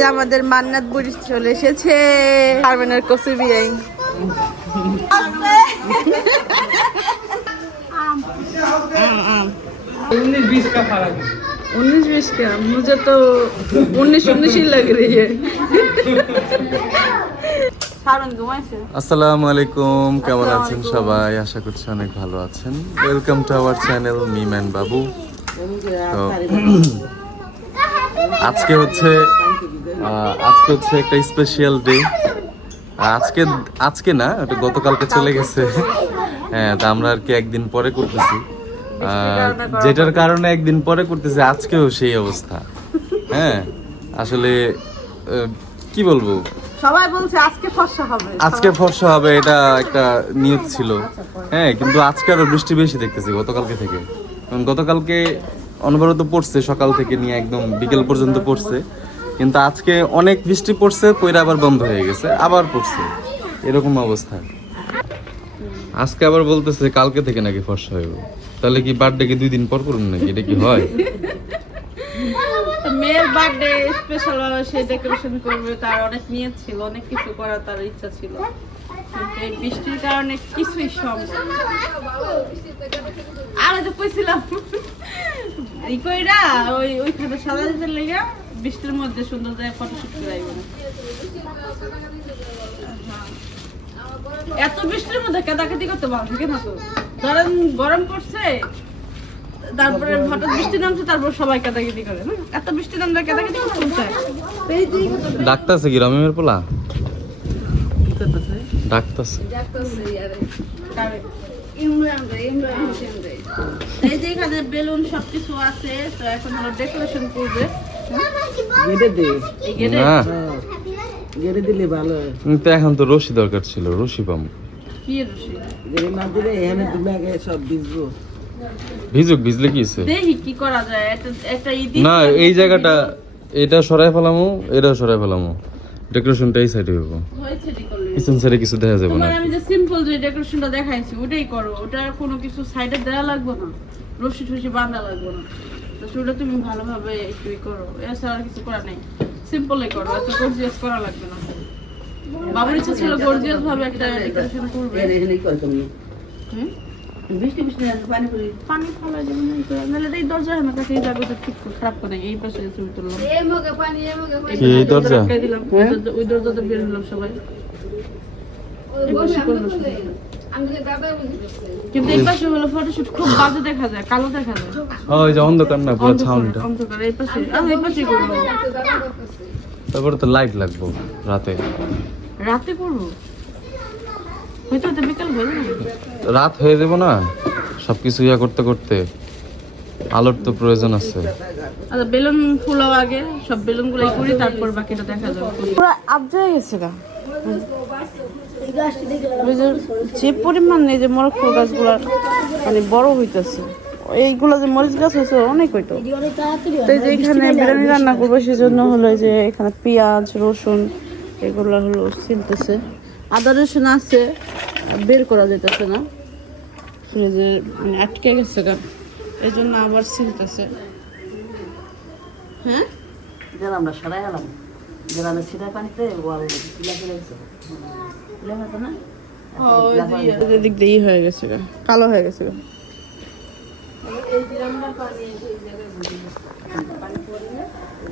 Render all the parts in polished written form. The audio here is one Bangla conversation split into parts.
যে আমাদের মান্নাত বুড়ি চলে এসেছে পারবেনের কসু বিয়াই। आम 19-20 का फर्क है। 19-20 का मुझे तो 19-19 ही लग रही है। আসসালামু আলাইকুম, কেমন আছেন সবাই? আশা করছি অনেক ভালো আছেন। Welcome to our channel Mim and Babu. তো আজকে হচ্ছে একটা স্পেশাল ডে। আজকে না, ওটা গতকালকে চলে গেছে। হ্যাঁ, তা আমরা আর কি একদিন পরে করতেছি, যেটার কারণে একদিন পরে করতেছি। আজকেও সেই অবস্থা। হ্যাঁ, আসলে কি বলবো, সবাই বলছে আজকে ফর্সা হবে, এটা একটা নিয়ত ছিল। হ্যাঁ, কিন্তু আজকে আরো বৃষ্টি বেশি দেখতেছি গতকালকে থেকে। কারণ গতকালকে অনবরত পড়ছে, সকাল থেকে নিয়ে একদম বিকেল পর্যন্ত পড়ছে, কিন্তু আজকে অনেক বৃষ্টি পড়ছে, পরে আবার বন্ধ হয়ে গেছে, আবার পড়ছে, এরকম অবস্থা। আজকে আবার বলতেছে কালকে থেকে নাকি ফর্সা হইব। তাহলে কি বার্থডে কি 2 দিন পর করুন নাকি? এটা কি হয়? মেয়ের বার্থডে স্পেশাল ভাবে সে ডেকোরেশন করবে, তার অনেক নিয়ত ছিল, অনেক কিছু করার তার ইচ্ছা ছিল, কিন্তু এই বৃষ্টির কারণে কিছুই সম্ভব না। আমি তো কইছিলাম ই কইরা ওইখানে সাদা দিতে লেগে বৃষ্টির মধ্যে সুন্দর জায়গায় ফটোশুট করাইব না। এত বৃষ্টির মধ্যে কেদাকেদি করতে ভালো থাকে না তো, ধরেন গরম পড়ছে, তারপরে হঠাৎ বৃষ্টি নামছে, তারপর সবাই কেদাকেদি করে না। এত বৃষ্টি নামলে কেদাকেদি করতে চায়। ডাক্তারছে কি রমিমের পোলা? ডাক্তারছে এই যে এখানে বেলুন সবকিছু আছে, তো এখন হলো ডেকোরেশন করবে। গেড়ে দিলে ভালো হয়। কিন্তু এখন তো রশি দরকার ছিল, রশি পাবো কি রশি? গেড়ে না দিলে এখানে তুমি আগে সব ভিজবো। ভিজলে কি হইছে? দেখি কি করা যায়। একটা ইদি না, এই জায়গাটা এটা সরাই ফেলামো, এটা সরাই ফেলামো, ডেকোরেশনটা এই সাইডে হইব। হয়েছে ডি করলে পিছন সাইডে কিছু দেখা যাবে না। তোমার আমি যে সিম্পল যে ডেকোরেশনটা দেখাইছি ওটাই করো, ওটা কোনো কিছু সাইডে দেওয়া লাগবে না, রশি টশি বাঁধা লাগবে না। তো সেটা তুমি ভালোভাবে একটু করো, এছাড়া আর কিছু করা নেই, সিম্পলই করো, এত গর্জিয়াস করা লাগবে না। বাবুর ইচ্ছা ছিল গর্জিয়াস ভাবে একটা ডেকোরেশন করবে। পানি ফেলা যাবে না, নাহলে এই দরজা আমার কাছে এই জায়গাটা ঠিক খারাপ করে এই পাশে ছবি তুললাম। কি এই দরজা? দিলাম ওই দরজাতে বের হলাম সবাই, কিন্তু এই পাশে হলো ফটোশুট খুব বাজে দেখা যায়, কালো দেখা যায়। ওই যে অন্ধকার না, পুরো ছাউনিটা অন্ধকার। এই পাশে এই পাশে করবো, তারপরে তো লাইট লাগবে রাতে করবো, হয়তো বিকাল হয়ে যাবে, রাত হয়ে যাবো না সবকিছু ইয়া করতে করতে। আলোর তো প্রয়োজন আছে। আচ্ছা, বেলুন ফুলাও আগে, সব বেলুন গুলো করি, তারপর বাকিটা দেখা যাবে। পুরো আবজা গেছে গা, যে পরিমাণ এই যে মরক ফুল গাছগুলার মানে বড় হইতেছে, এইগুলো যে মরিচ গাছ হয়েছে অনেক হইতো। তো এই যে এখানে বিরিয়ানি রান্না করবো, সেজন্য হলো যে এখানে পেঁয়াজ রসুন এগুলো হলো ছিলতেছে। আদা রসুন আছে, বের করা যেতেছে না, ফ্রিজে মানে আটকে গেছে গা, এই জন্য আবার ছিলতেছে। হ্যাঁ, আমরা সরাই এলাম গ্রামের সিধা পানিতে এদিক দিয়ে হয়ে গেছে গা, কালো হয়ে গেছে গা।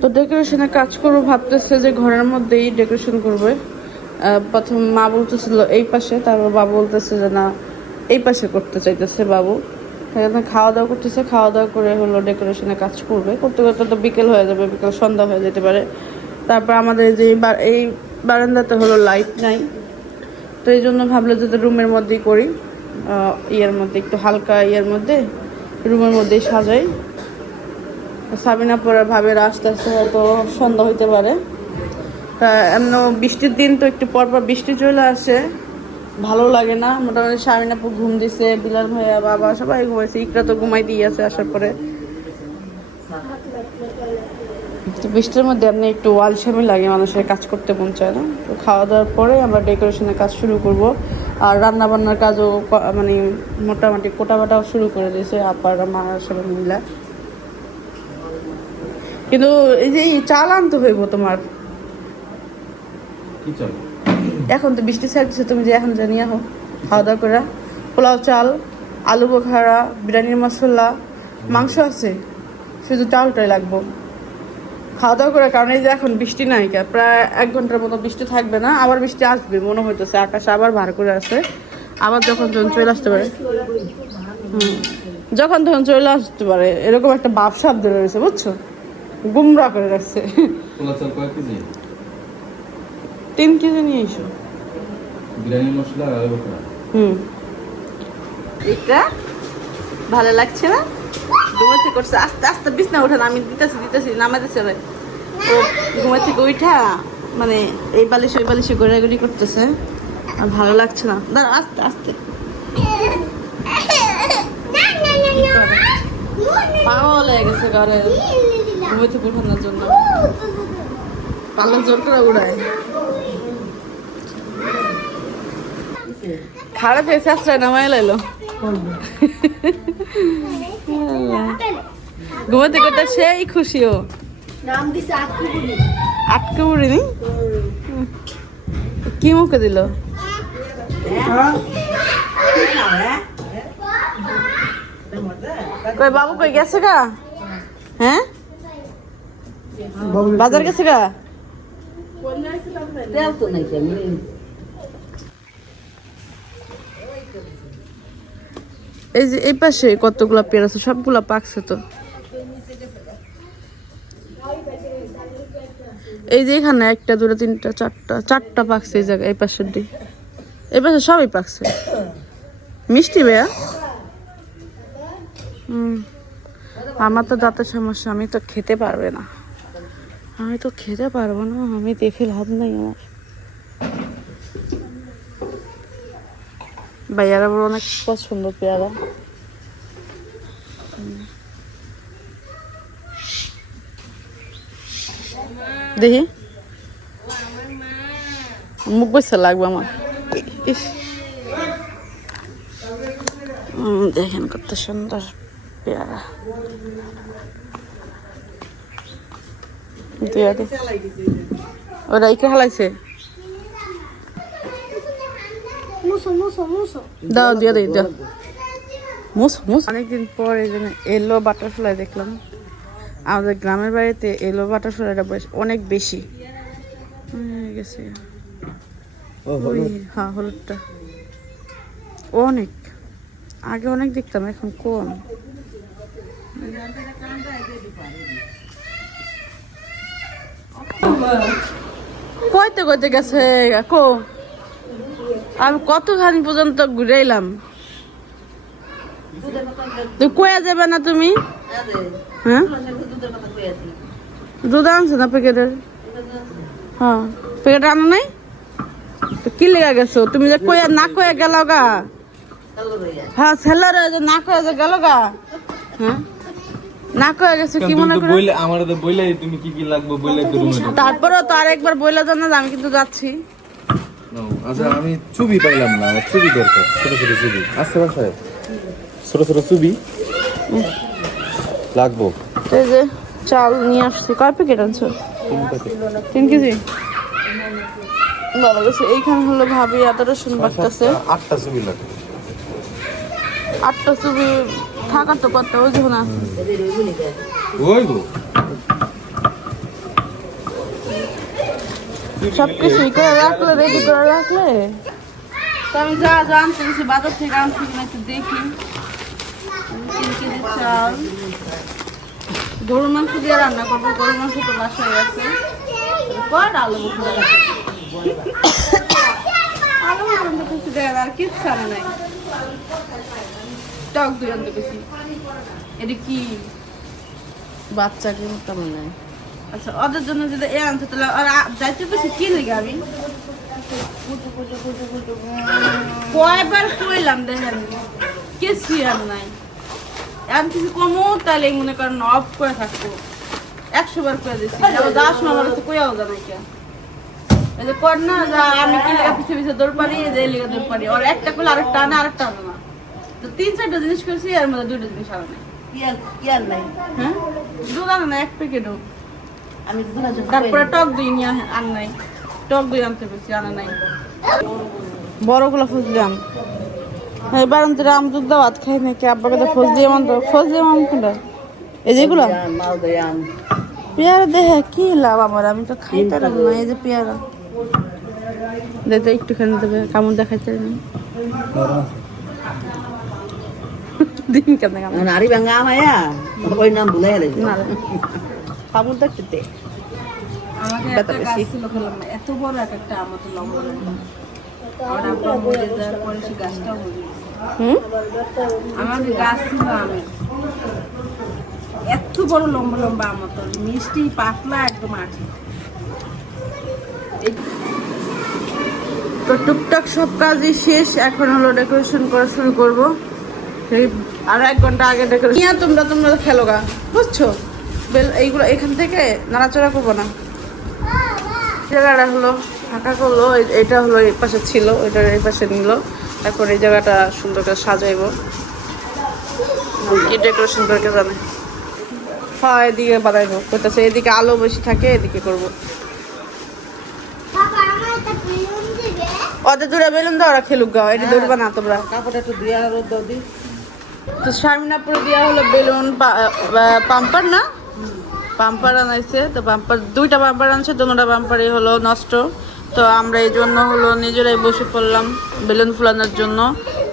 তো ডেকোরেশনের কাজ করবো ভাবতেছে যে ঘরের মধ্যেই ডেকোরেশন করবে। প্রথম মা বলতেছিল এই পাশে, তারপর বাবু বলতেছে যে না এই পাশে করতে চাইতেছে বাবু। সেখানে খাওয়া দাওয়া করতেছে, খাওয়া দাওয়া করে হলো ডেকোরেশনের কাজ করবে। করতে করতে তো বিকেল হয়ে যাবে, বিকেল সন্ধ্যা হয়ে যেতে পারে। তারপর আমাদের যে এই বারান্দাতে হলো লাইট নাই, তো এই জন্য ভাবলো যে রুমের মধ্যেই করি, ইয়ের মধ্যে একটু হালকা ইয়ের মধ্যে রুমের মধ্যেই সাজাই। সাবিনা পরে ভাবে আস্তে আস্তে হয়তো সন্ধ্যা হইতে পারে। তা এমন বৃষ্টির দিন তো একটু পর পর বৃষ্টি চলে আসে, ভালো লাগে না। মোটামুটি সাবিনাপুর ঘুম দিছে, বিলাল ভাইয়া বাবা সবাই ঘুমাইছে, ইকরা তো ঘুমাই দিয়ে আছে আসার পরে। তো বৃষ্টির মধ্যে আপনি একটু আলসেমি লাগে, মানুষের কাজ করতে মন চায় না। তো খাওয়া দাওয়ার পরে আমরা ডেকোরেশনের কাজ শুরু করব। আর রান্না বান্নার কাজও মানে মোটামুটি কোটাবাটাও শুরু করে দিয়েছে আপার মা সবাই মিলা। কিন্তু এই যে চাল আনতে হইব তোমার, কি চাল? এখন তো বৃষ্টি ছাড়ছে, তুমি যে এখন জানিয়ে হো খাওয়া দাওয়া করে। পোলাও চাল, আলু বোখারা, বিরিয়ানির মশলা, মাংস আছে, শুধু চালটাই লাগবো খাওয়া দাওয়া করে। কারণ এই যে এখন বৃষ্টি নাই, প্রায় 1 ঘন্টার মতো বৃষ্টি থাকবে না, আবার বৃষ্টি আসবে মনে হইতেছে। আকাশ আবার ভার করে আছে, আবার যখন তখন চলে আসতে পারে। যখন তখন চলে আসতে পারে, এরকম একটা ভাব সাপ ধরে রয়েছে, বুঝছো, গুমরা করে রাখছে। পোলা চাল কয় কেজি? 3 কেজি নিয়ে এসো। বিরিয়ানি মশলা আর আলু বোখরা। এটা ভালো লাগছে না? ঘুমাতে করছে, আস্তে আস্তে বিছনা উঠান, আমি দিতেছি নামাইতেছে। ও ঘুমা থেকে উঠা মানে এই বালিশ ওই বালিশে গড়াগড়ি করতেছে, আর ভালো লাগছে না। দাঁড়া, আস্তে আস্তে পাগল হয়ে গেছে ঘরে ঘুমা থেকে উঠানোর জন্য, পালক জোর করে উড়ায়। খারাপ হয়েছে, আশ্রয় নামাই লাইলো। ঘুমাতে করতে সেই খুশি, ও নাম দিছে আটকুবুড়ি। আটকে উড়িনি, কি মুখে দিল? কই বাবু কই গেছে গা? হ্যাঁ, বাজার গেছে গা? তেল তো নাই আমি এই যে এই পাশে কতগুলা পেয়ার আছে, সবগুলা পাকছে তো। এই যে এখানে 1 2 3 4 4টা পাকছে এই জায়গায়, এই পাশের দিকে, এই পাশে সবই পাকছে। মিষ্টি ভাইয়া, আমার তো দাঁতের সমস্যা, আমি তো খেতে পারবে না, আমি দেখে লাভ নাই আমার। ভাইয়ারা বড় অনেক পছন্দ পেয়ারা। দেখি মুখ বসে লাগবে আমার। ইস, দেখেন কত সুন্দর পেয়ারা। দিয়া দে, ওরা ইকে হালাইছে, মুসো মুসো মুসো দাও দিয়া দে, দাও মুস। অনেকদিন পর এই জন্য এলো বাটারফ্লাই দেখলাম। আমাদের গ্রামের বাড়িতে এলো বাটারফ্লাইটা অনেক বেশি গেছে। হ্যাঁ, হলুদটা অনেক আগে অনেক দেখতাম, এখন কম। কইতে কইতে গেছে কো, আমি কতখানি পর্যন্ত ঘুরে এলাম। তুই কয়া যাবে না তুমি? হ্যাঁ, দুধ আনছে না প্যাকেটের? হ্যাঁ, প্যাকেট আনো নাই তো কি লেগে গেছো তুমি? যে কয়া না কয়া গেল গা। হ্যাঁ, ছেলেরা যে না কয়া যে গেল গা। হ্যাঁ, না কয়া গেছো কি মনে করে? বইলে আমারে তো বইলে তুমি কি কি লাগবে বইলে একটু রুমে। তারপরেও তো আরেকবার বইলা জানা যে আমি কিন্তু যাচ্ছি। আচ্ছা, আমি চুবি পাইলাম না, আমার চুবি দরকার, ছোট ছোট চুবি আছে বাসায়, ছোট ছোট চুবি লাগবো। এই যে চাল নিয়ে আসছি, কয় প্যাকেট আনছো? 3 কেজি। ভালো গেছে। এইখানে হলো ভাবি আদা রসুন বাটতেছে। 8টা চুবি লাগবে। 8টা চুবি থাকার তো কত, ওই যে না ওই গো সবকিছু করে রাখলে, রেডি করে রাখলে তো আমি যা যা আনতে গেছি বাজার থেকে আনছি কিনা একটু দেখি। 3 কেজি চাল, গরুর মাংস দিয়ে রান্না করবো। গরুর মাংস তো বাসায় আছে। আলু বোখরা, আলু আনতে কিছু দেয় আর কিচ্ছু আনে নাই। টক দই আনতে গেছি। এটা কি বাচ্চাকে তেমন নাই। আচ্ছা, ওদের জন্য যদি এ আনতে তাহলে ওরা যাইতে পেয়েছি কি লেগে আমি কয়বার কইলাম দেখেন কিছুই আর নাই। এখন কিছু কমও তাহলে মনে করেন অফ করে থাকবো। 100 বার করে দিচ্ছি, যাওয়ার সময় আমার কাছে কইয়াও জানাই কে এই যে কর না যা আমি কি লেগে পিছিয়ে পিছিয়ে দৌড় পারি, যে লেগে দৌড় পারি। আর একটা করলে আরেকটা আনে, আরেকটা আনে না। তো 3-4টা জিনিস করছি, এর মধ্যে 2টা জিনিস আনে নাই। নাই হ্যাঁ, দুধ আনে না 1 প্যাকেটও। আমি দুধ তারপরে টক দই নিয়ে আন নাই। টক দই আনতে পেরেছি, আনা নাই। বড়গুলো ফজলি আম। এবার অন্তরে আম দুধ দাও, ভাত খাই নাকি আব্বার কাছে ফজলি আম আনতো। ফজলি আম কোনটা? এই যেগুলো মালদা আম পেয়ারা দেখে কি লাভ আমার, আমি তো খাইতে পারবো না। এই যে পেয়ারা দেখতে একটুখানি দেবে, কেমন দেখাইতে না দিন কেন কেমন নারী ভাঙা আম আয়া ওই নাম ভুলে গেলে না কামড় দেখতে আমাদের একটা গাছ ছিল, খেলাম না, এত বড় এক একটা আমাদের লম্বা লম্বা। আমার আব্বা মরে যাওয়ার পরে সে গাছটাও মরে গেছে। আমাদের গাছ ছিল আমের, এত বড় লম্বা লম্বা আমার, তো মিষ্টি পাতলা একদম আঠি। তো টুকটাক সব কাজই শেষ, এখন হলো ডেকোরেশন করা শুরু করবো। সেই আর 1 ঘন্টা আগে ডেকোরেশন নিয়ে তোমরা খেলো গা, বুঝছো? এইগুলো এখান থেকে নাড়াচড়া করবো না। জায়গাটা হলো ফাঁকা করলো, এটা হলো এই পাশে ছিল, ওইটা এই পাশে নিল। এখন এই জায়গাটা সুন্দর করে সাজাইবো, কি ডেকোরেশন করে কে জানে। হ্যাঁ এদিকে বানাইবো করতেছে, এদিকে আলো বেশি থাকে, এদিকে করবো। ওদের দূরে বেলুন দাও, ওরা খেলুক গাও, এটা দৌড়বা না তোমরা। কাপড়টা একটু দিয়ে আর দাও দি তো শারমিনাপুরে দেওয়া হলো বেলুন পাম্পার, না পাম্পার আনাইছে। তো পাম্পার 2টা পাম্পার আনছে, দুটোটা পাম্পারই হলো নষ্ট। তো আমরা এই জন্য হলো নিজেরাই বসে পড়লাম বেলুন ফুলানোর জন্য।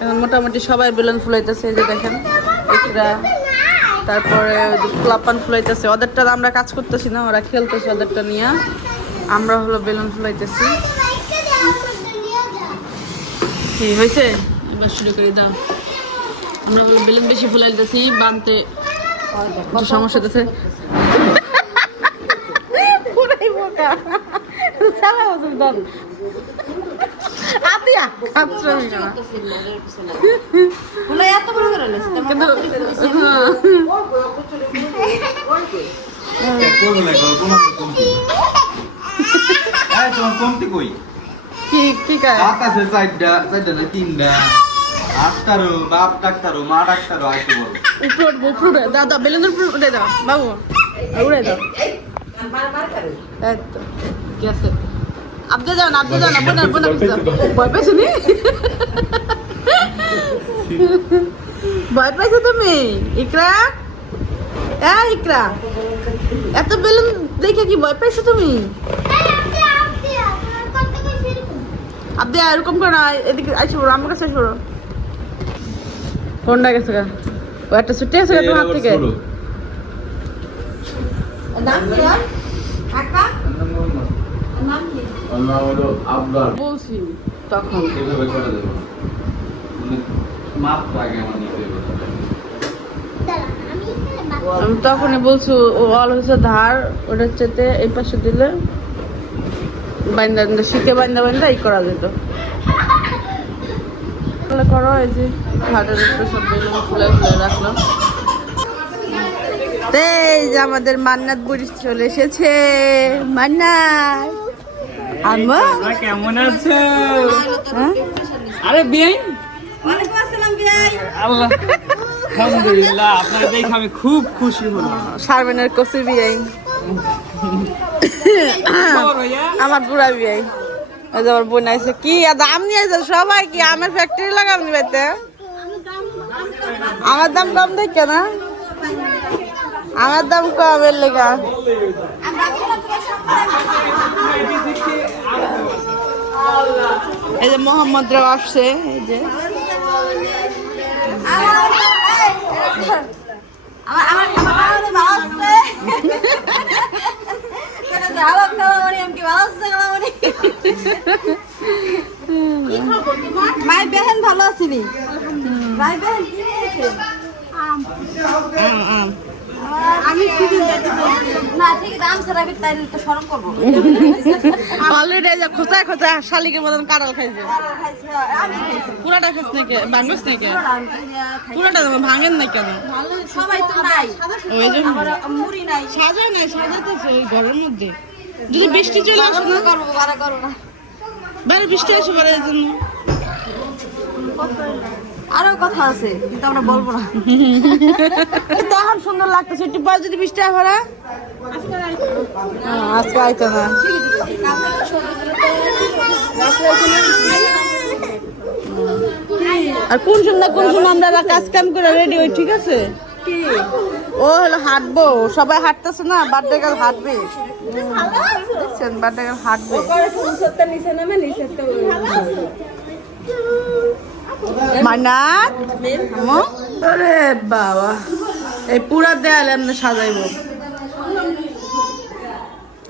এখন মোটামুটি সবাই বেলুন ফুলাইতেছে, এই যে দেখেন এটা। তারপরে ক্লাপান ফুলাইতেছে, ওদেরটা আমরা কাজ করতেছি না, ওরা খেলতেছে ওদেরটা নিয়ে, আমরা হলো বেলুন ফুলাইতেছি। কি হয়েছে এবার শুরু করে দাও। আমরা হলো বেলুন বেশি ফুলাইতেছি, বানতে সমস্যা হতেছে। পুরাই বোকা সারা বছর দাও আদিয়া আচ্ছা বলে এত বড় করে নিস কিন্তু কমতি কই কি কি কাজ রাত আছে 4টা 3টা আটটারও বাপ ডাক্তারও মা ডাক্তারও আইতে বল উপরে দাদা বেলুনের উপর উঠে দাও বাবু, উড়ে দাও। এই তো কি আছে, আপনি যাও না বোনা ভয় পাইছো নি? ভয় পাইছো তুমি ইকরা? ইকরা এত বেলুন দেখে কি ভয় পাইছো তুমি? আপনি এরকম করো না, এদিকে আইসো বড়, আমার কাছে আইসো বড়। কোনটা গেছে গা? ও একটা ছুটি আছে তোমার হাত থেকে। বলছি তখন আমি তখনই বলছি ও অল হচ্ছে ধার, ওটার চেতে এই পাশে দিলে বাইন্দা শিখে বাইন্দা ই করা যেত। করো এই যে ঘাটের উপরে সব বেলুন ফুলে রাখলো। এই যে আমাদের মান্নাত বুড়ি চলে এসেছে। মান্নাত আম্মা কেমন আছো? হ্যাঁ আরে বিয়াই ওয়ালাইকুম আসসালাম বিয়াই। আল্লাহ আলহামদুলিল্লাহ, আপনাকে দেখে আমি খুব খুশি হলাম। শারমিনের কসি বিয়াই, আমার বুড়া বিয়াই। ওই যে আমার বোন আইছে কি দাম নিয়ে যাচ্ছে সবাই, কি আমের ফ্যাক্টরি লাগাম নিবাইতে। আমার দাম কম দেখে না, আমার দাম কম এর লেগা। এই যে মোহাম্মদ রাও আসছে, এই যে মাই বেহেন ভালো আছিলি? ভাই বেহেন কি হয়েছে? আমি না ঠিক দাম ছাড়া তাই তো শরম করবো। অলরেডি এই যে খোঁচা খোঁচা শালিকের মতন কাঁঠাল খাইছে। পুরাটা খাস নাকি ভাঙস নাকি? পুরাটা ভাঙেন না কেন? সবাই তো নাই, ওই জন্য আমার মুড়ি নাই। সাজায় নাই, সাজাতেছে ওই ঘরের মধ্যে। যদি বৃষ্টি চলে আসে না, করবো বারা করবো না। বাইরে বৃষ্টি আসে বাইরে এই জন্য। আরো কথা আছে কিন্তু আমরা বলবো না। তখন সুন্দর লাগতেছে, একটু পর যদি বৃষ্টি হয় ভরা আজকে আইতো না। আর কোন সময় আমরা কাজ কাম করে রেডি হই, ঠিক আছে? কি ও হলো হাঁটবো, সবাই হাঁটতেছে না, বার্থডে গার্ল হাঁটবে। দেখছেন, বার্থডে গার্ল হাঁটবে। করে ফুলসত্তা নিচে নামে নিচে তো মান্নাত, আম্মু। আরে বাবা, এই পুরা দেয়াল এমনি সাজাইবো।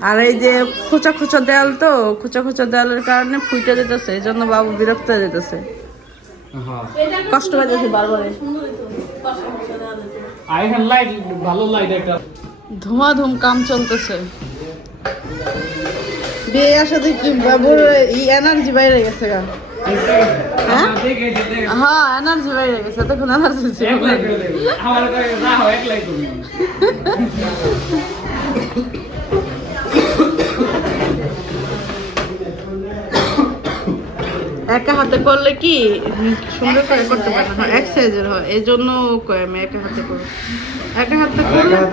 আর এই যে খোঁচা খোঁচা দেয়াল, তো খোঁচা খোঁচা দেয়ালের কারণে ফুইটা যেতেছে, এই জন্য বাবু বিরক্ত হয়ে যেতেছে, কষ্ট পাইতেছে বারবারে। আইখান লাইট ভালো লাইট একটা ধুমাধুম কাম চলতেছে। বিয়ে আসাতে কি বাবুর এই এনার্জি বাইরে গেছে গা। হ্যাঁ হ্যাঁ, এনার্জি বাইরে গেছে, তখন এনার্জি ছিল না। আমার না হয় এক লাইট তুমি একা হাতে করলে কি সুন্দর করে করতে পারে না, এক সাইজের হয়, এই জন্য কই আমি একা হাতে করি। একা হাতে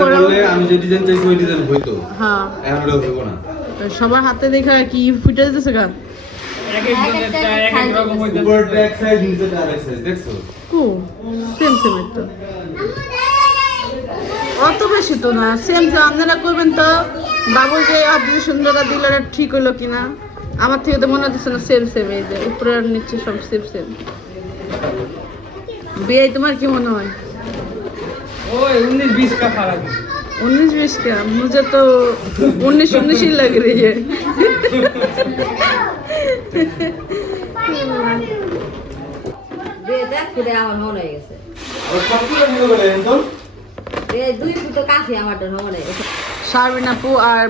করলে আমি যে ডিজাইন চাইছি ওই ডিজাইন হইতো। হ্যাঁ, এখন ওটা হইব না। সবার হাতে দেখা কি ফুটে যেতেছে গা। এক একজনেরটা এক এক রকম হইতাছে। উপরটা এক সাইজ, নিচেটা আরেক সাইজ, দেখছো? ও সেম সেম তো, অত বেশি তো না, সেম সেম। আপনারা করবেন তো, বাবু যে সুন্দরতা দিল এটা ঠিক হলো কিনা, আমার থেকে তো মনে হচ্ছে না সেম সেম। এই যে উপরে আর নিচে সব সেম সেম। বিয়ে তোমার কি মনে হয়? ওই 19-20 का फर्क है 19-20 क्या? मुझे तो 19-19 ही लग रही है। বিয়ে দেখ করে আমার মনে হয়ে গেছে আর সবগুলো নিয়ে গেলে একদম এই 2 ফুটো কাছে আমার মনে হয়ে গেছে শারমিন আপু আর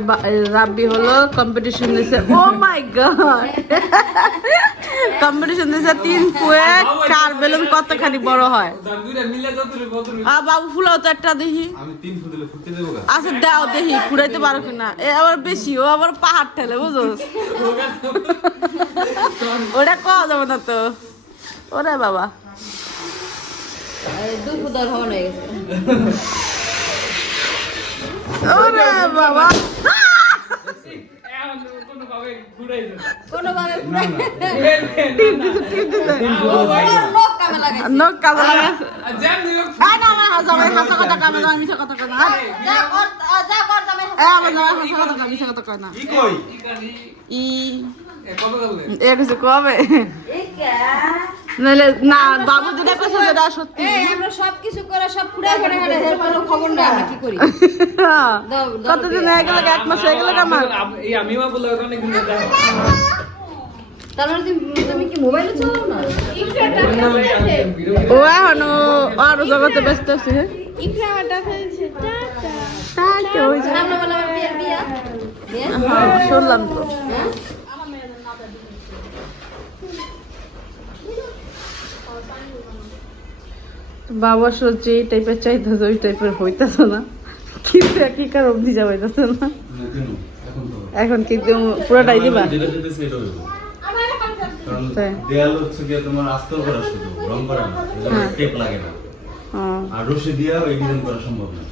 রাব্বি হলো কম্পিটিশন দিছে। ও মাই গড, কম্পিটিশন দিছে 3 ফুয়ে 4 বেলুন কতখানি বড় হয়। দুইটা মিলে যতটুকু কতটুকু বাবু ফুলাও তো একটা দেখি। আমি 3 ফুট দিলে ফুটতে দেবো গা। আচ্ছা দাও দেখি, ফুরাইতে পারো কিনা। এ আবার বেশি, ও আবার পাহাড় ঠেলে, বুঝোস? ওটা কওয়া যাবে না তো। ওরে বাবা, এই 2 ফুটোর মনে হয়ে গেছে ওরে বাবা, এখন কোনো ভাবে ঘুরাই দেন কোনো ভাবে লোক কামে লাগে নখ কাজে লাগাইছে। জ্যাম দিও এই না, আমার জামাই হাসা কথা কামে না, মিছা কথা কয় না। যা কর জামাই আমার জামাই হাসা কথা কয়, মিছা কথা কয় না। কি কই? ই কত গেলে এ কিছু কবে নাহলে না, বাবু যেটা কইছে সেটা সত্যি। এই আমরা সব কিছু করে সব ফুড়াই ফেড়ে ফেড়ে এর কোনো খবর নাই আমরা কি করি কতদিন হয়ে গেল, 1 মাস হয়ে গেল আমার। এই আমিও বললে অনেক দিন দেখো তার মানে তুমি কি মোবাইলে চালাও না ও এখনো আরো জগতে ব্যস্ত আছে। আমরা বললাম বিয়া হ্যাঁ, শুনলাম তো। বাবা সহ্য এই টাইপের চাইতেছে, ওই টাইপের হইতেছে না, কিন্তু কি কার অবধি যাবাইতেছে না। এখন কিন্তু পুরোটাই দিবা। যেটা যেটা সেটা হইব। কারণ তাই। দেয়াল হচ্ছে কি তোমার আস্তর করা শুধু, রং করা না। এজন্য টেপ লাগে না। ও, আর রশি দিয়া ওই ডিজাইন করা সম্ভব না।